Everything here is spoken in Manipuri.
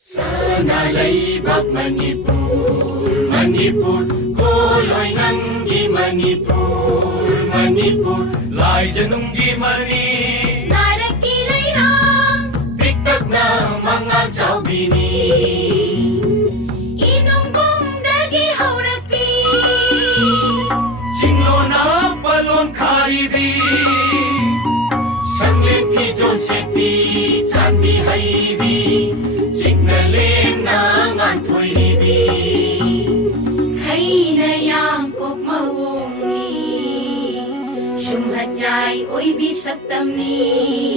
Sanalaibak Manipur, Manipur, Koloy Nanggi Manipur, Manipur, Lai Janunggi Mani, Narakilay Ram, Bigtag na mga Chowbini, Inungbong Dagi Haurati, Jinglo na Balon Karibi, Sanglit Pijon Sekpi, Chanbi Haibi, Jingnalim na Ngantoy Ribi, Kainayang Kok Mawongi, Sumhat Yay Oy Bisag Tamni.